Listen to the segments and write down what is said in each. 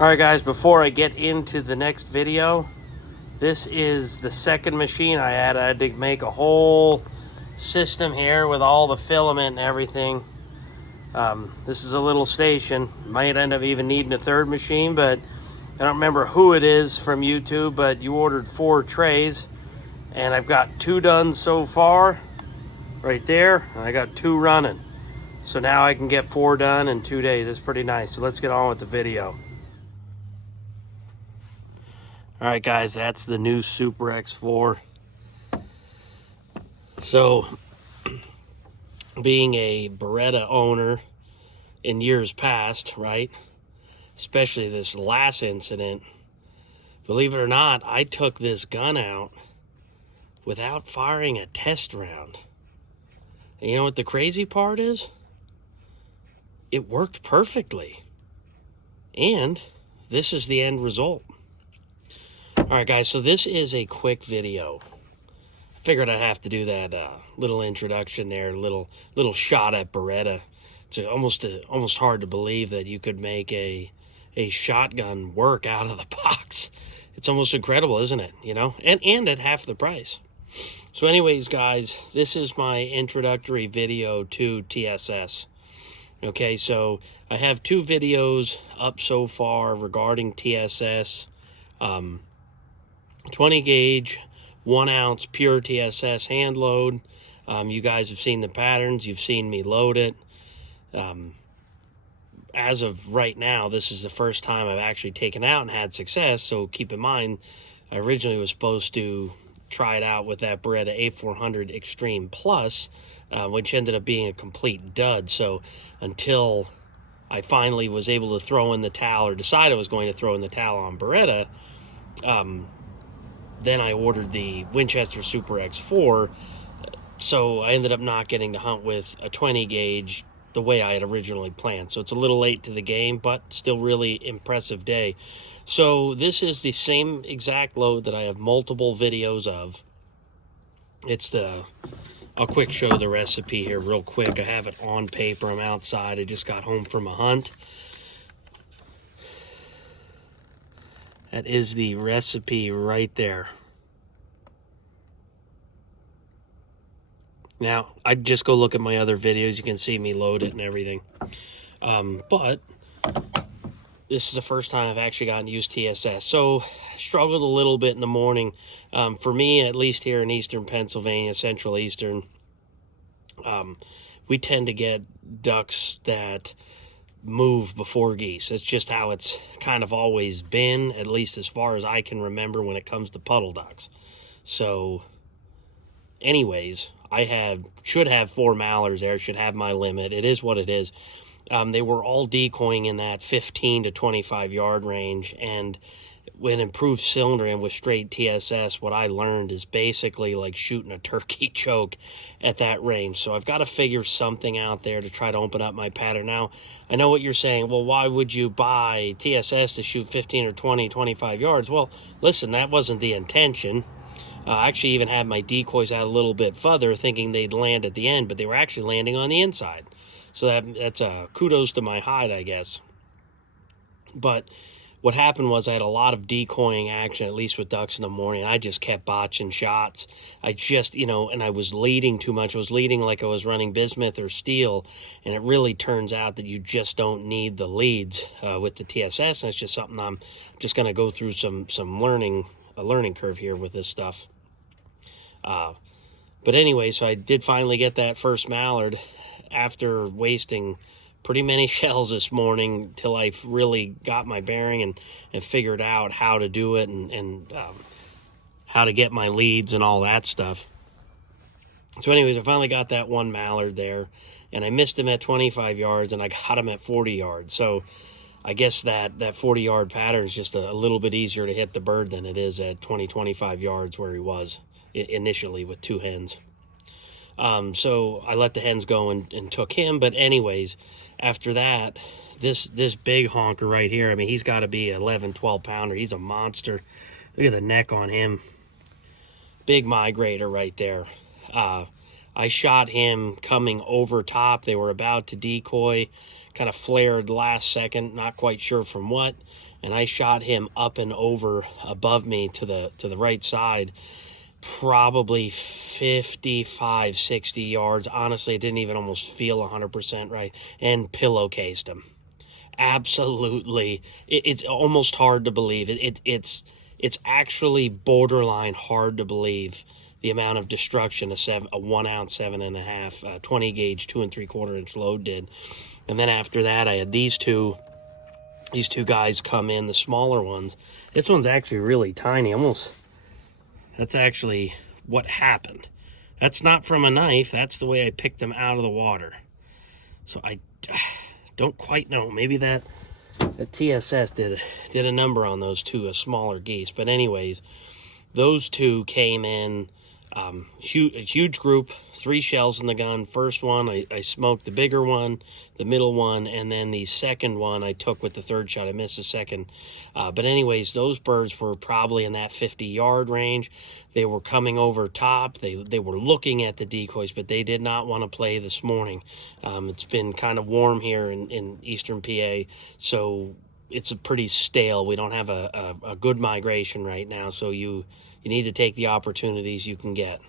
Alright guys, before I get into the next video, this is the second machine I had. I had to make a whole system here with all the filament and everything. This is a little station. Might end up even needing a third machine, but I don't remember who it is from YouTube, but you ordered 4 trays, and I've got 2 done so far, right there, and I got 2 running. So now I can get 4 done in 2 days. It's pretty nice. So let's get on with the video. Alright guys, that's the new Super X4. So, being a Beretta owner in years past, right, especially this last incident, believe it or not, I took this gun out without firing a test round. And you know what the crazy part is? It worked perfectly. And this is the end result. Alright guys, so this is a quick video. I figured I'd have to do that little introduction there, little shot at Beretta. It's almost hard to believe that you could make a shotgun work out of the box. It's almost incredible, isn't it? You know, and at half the price. So anyways, guys, this is my introductory video to TSS. Okay, so I have 2 videos up so far regarding TSS. 20 gauge, 1 ounce pure TSS hand load. You guys have seen the patterns. You've seen me load it. As of right now, this is the first time I've actually taken out and had success. So keep in mind, I originally was supposed to try it out with that Beretta A400 Extreme Plus, which ended up being a complete dud. So until I finally was able to throw in the towel, or decide I was going to throw in the towel on Beretta, then I ordered the Winchester Super X4, so I ended up not getting to hunt with a 20 gauge the way I had originally planned. So it's a little late to the game, but still really impressive day. So this is the same exact load that I have multiple videos of. I'll quick show the recipe here real quick. I have it on paper. I'm outside. I just got home from a hunt. That is the recipe right there. Now, I'd just go look at my other videos. You can see me load it and everything. But this is the first time I've actually gotten to use TSS. So, struggled a little bit in the morning. For me, at least here in eastern Pennsylvania, central eastern, we tend to get ducks that move before geese. That's just how it's kind of always been, at least as far as I can remember when it comes to puddle ducks. So anyways, I should have 4 mallards there, should have my limit. It is what it is. They were all decoying in that 15 to 25 yard range, and with improved cylinder and with straight TSS, what I learned is basically like shooting a turkey choke at that range. So I've got to figure something out there to try to open up my pattern. Now, I know what you're saying. Well, why would you buy TSS to shoot 15 or 20, 25 yards? Well, listen, that wasn't the intention. I actually even had my decoys out a little bit further, thinking they'd land at the end, but they were actually landing on the inside. So that's kudos to my hide, I guess. But what happened was I had a lot of decoying action, at least with ducks in the morning. I just kept botching shots. I just, and I was leading too much. I was leading like I was running bismuth or steel, and it really turns out that you just don't need the leads with the TSS, and it's just something I'm just going to go through a learning curve here with this stuff. But anyway, so I did finally get that first mallard after wasting pretty many shells this morning till I really got my bearing and figured out how to do it and how to get my leads and all that stuff. So anyways, I finally got that 1 mallard there, and I missed him at 25 yards and I got him at 40 yards. So I guess that 40-yard pattern is just a little bit easier to hit the bird than it is at 20, 25 yards where he was initially with 2 hens. So I let the hens go and took him. But anyways, after that, this big honker right here, I mean, he's got to be 11, 12 pounder. He's a monster. Look at the neck on him. Big migrator right there. I shot him coming over top. They were about to decoy. kind of flared last second, not quite sure from what, and I shot him up and over above me to the right side, probably 55, 60 yards. Honestly, it didn't even almost feel 100% right, and pillowcased him. Absolutely. It's almost hard to believe. It's actually borderline hard to believe the amount of destruction a 1 ounce 7.5 20 gauge 2 3/4 inch load did. And then after that, I had these two guys come in, the smaller ones. This one's actually really tiny, almost. That's actually what happened. That's not from a knife. That's the way I picked them out of the water. So I don't quite know. Maybe that TSS did a number on those two smaller geese. But anyways, those two came in, huge group, 3 shells in the gun. First one, I smoked the bigger one, the middle one, and then the second one I took with the third shot. I missed the second. But anyways, those birds were probably in that 50-yard range. They were coming over top. They were looking at the decoys, but they did not want to play this morning. It's been kind of warm here in eastern PA, so it's a pretty stale. We don't have a good migration right now, so you need to take the opportunities you can get.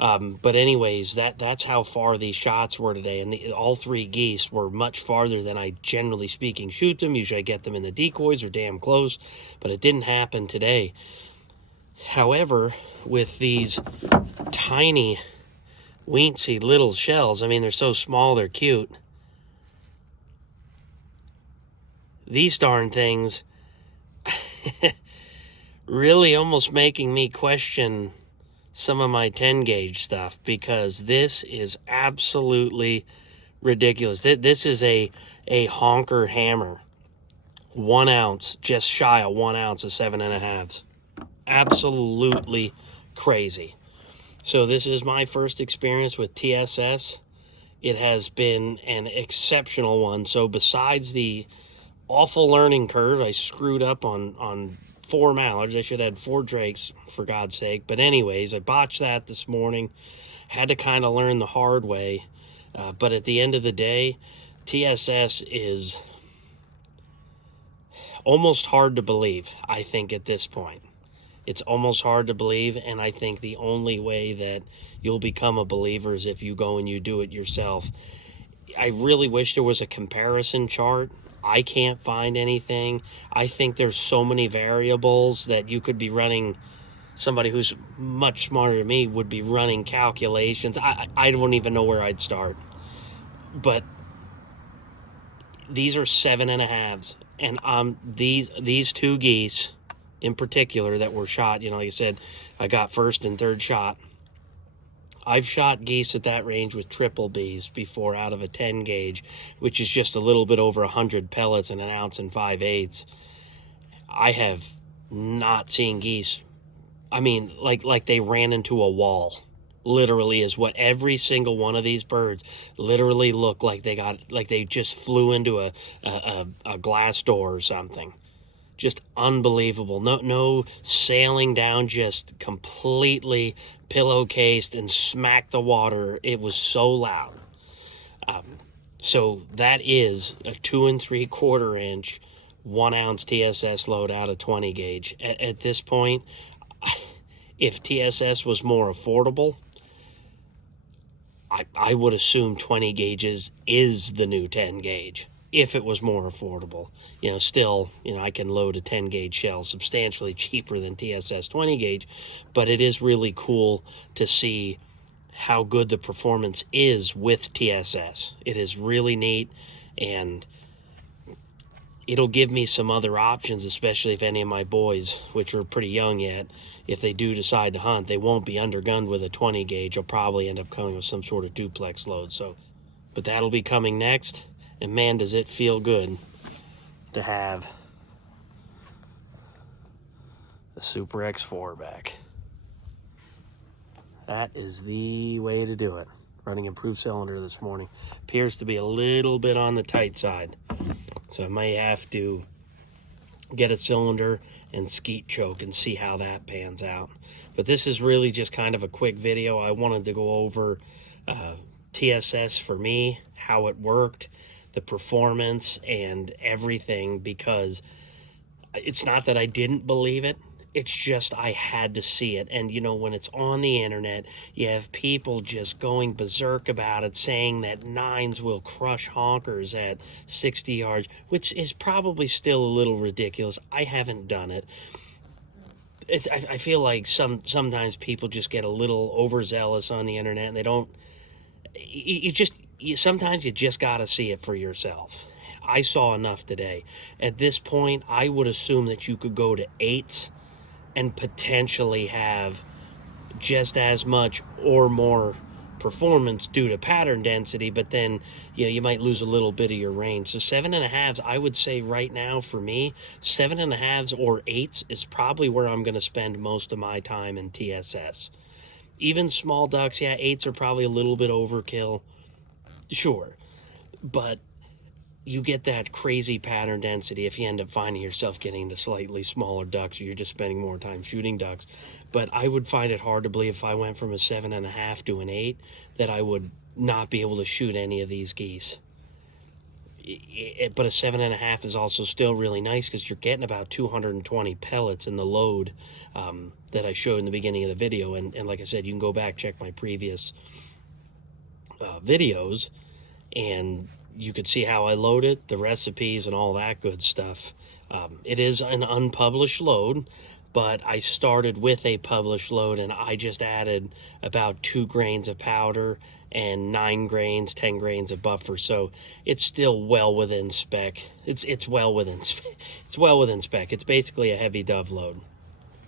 But anyways, that's how far these shots were today. And all 3 geese were much farther than I, generally speaking, shoot them. Usually I get them in the decoys or damn close, but it didn't happen today. However, with these tiny, weensy little shells, I mean, they're so small, they're cute. These darn things really almost making me question some of my 10 gauge stuff, because this is absolutely ridiculous. This is a honker hammer, 1 ounce, just shy of 1 ounce of 7.5. Absolutely crazy. So this is my first experience with TSS. It has been an exceptional one. So besides the awful learning curve, I screwed up on 4 mallards. I should have had 4 drakes, for God's sake. But anyways, I botched that this morning. Had to kind of learn the hard way. But at the end of the day, TSS is almost hard to believe, I think, at this point. It's almost hard to believe, and I think the only way that you'll become a believer is if you go and you do it yourself. I really wish there was a comparison chart. I can't find anything. I think there's so many variables that you could be running. Somebody who's much smarter than me would be running calculations. I don't even know where I'd start. But these are 7.5s, and these 2 geese in particular that were shot, like I said, I got first and third shot. I've shot geese at that range with triple Bs before out of a 10 gauge, which is just a little bit over 100 pellets in 1 ounce and 5/8. I have not seen geese, I mean, like they ran into a wall. Literally is what every single one of these birds literally looked like. They just flew into a glass door or something. Just unbelievable. No sailing down, just completely pillowcased and smacked the water. It was so loud. So that is a 2 3/4 inch 1 ounce TSS load out of 20 gauge. At this point, if TSS was more affordable, I would assume 20 gauges is the new 10 gauge. If it was more affordable, still, I can load a 10 gauge shell substantially cheaper than TSS 20 gauge, but it is really cool to see how good the performance is with TSS. It is really neat, and it'll give me some other options, especially if any of my boys, which are pretty young yet, if they do decide to hunt, they won't be undergunned with a 20 gauge. They'll probably end up coming with some sort of duplex load. But that'll be coming next. And man, does it feel good to have the Super X4 back. That is the way to do it. Running improved cylinder this morning. Appears to be a little bit on the tight side. So I may have to get a cylinder and skeet choke and see how that pans out. But this is really just kind of a quick video. I wanted to go over TSS for me, how it worked, the performance and everything, because it's not that I didn't believe it. It's just I had to see it. And, you know, when it's on the internet, you have people just going berserk about it, saying that 9s will crush honkers at 60 yards, which is probably still a little ridiculous. I haven't done it. I feel like sometimes people just get a little overzealous on the internet, and they don't. Sometimes you just got to see it for yourself. I saw enough today. At this point, I would assume that you could go to 8s and potentially have just as much or more performance due to pattern density, but then you might lose a little bit of your range. So 7.5s, I would say right now for me, 7.5s or 8s is probably where I'm going to spend most of my time in TSS. Even small ducks, yeah, 8s are probably a little bit overkill, sure, but you get that crazy pattern density if you end up finding yourself getting into slightly smaller ducks, or you're just spending more time shooting ducks. But I would find it hard to believe if I went from a 7.5 to an 8 that I would not be able to shoot any of these geese. But a 7.5 is also still really nice because you're getting about 220 pellets in the load that I showed in the beginning of the video. And like I said, you can go back, check my previous videos, and you could see how I load it, the recipes, and all that good stuff. It is an unpublished load, but I started with a published load, and I just added about 2 grains of powder and 9 grains, 10 grains of buffer. So it's still well within spec. It's well within it's well within spec. It's basically a heavy dove load.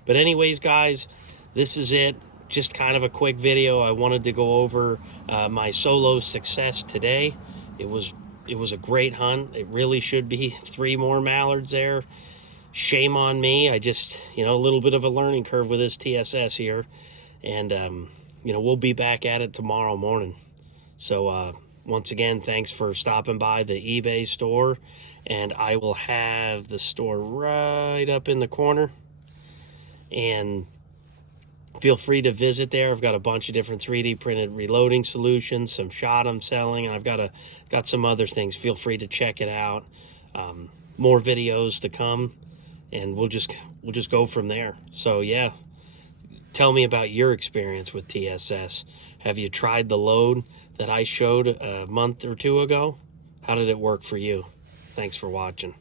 But anyways, guys, this is it. Just kind of a quick video. I wanted to go over my solo success today. It was a great hunt. It really should be 3 more mallards there. Shame on me. I just, a little bit of a learning curve with this TSS here. And, we'll be back at it tomorrow morning. So, once again, thanks for stopping by the eBay store. And I will have the store right up in the corner. And feel free to visit there. I've got a bunch of different 3D printed reloading solutions, some shot I'm selling, and I've got some other things. Feel free to check it out. More videos to come, and we'll just go from there. So yeah, tell me about your experience with TSS. Have you tried the load that I showed a month or 2 ago? How did it work for you? Thanks for watching.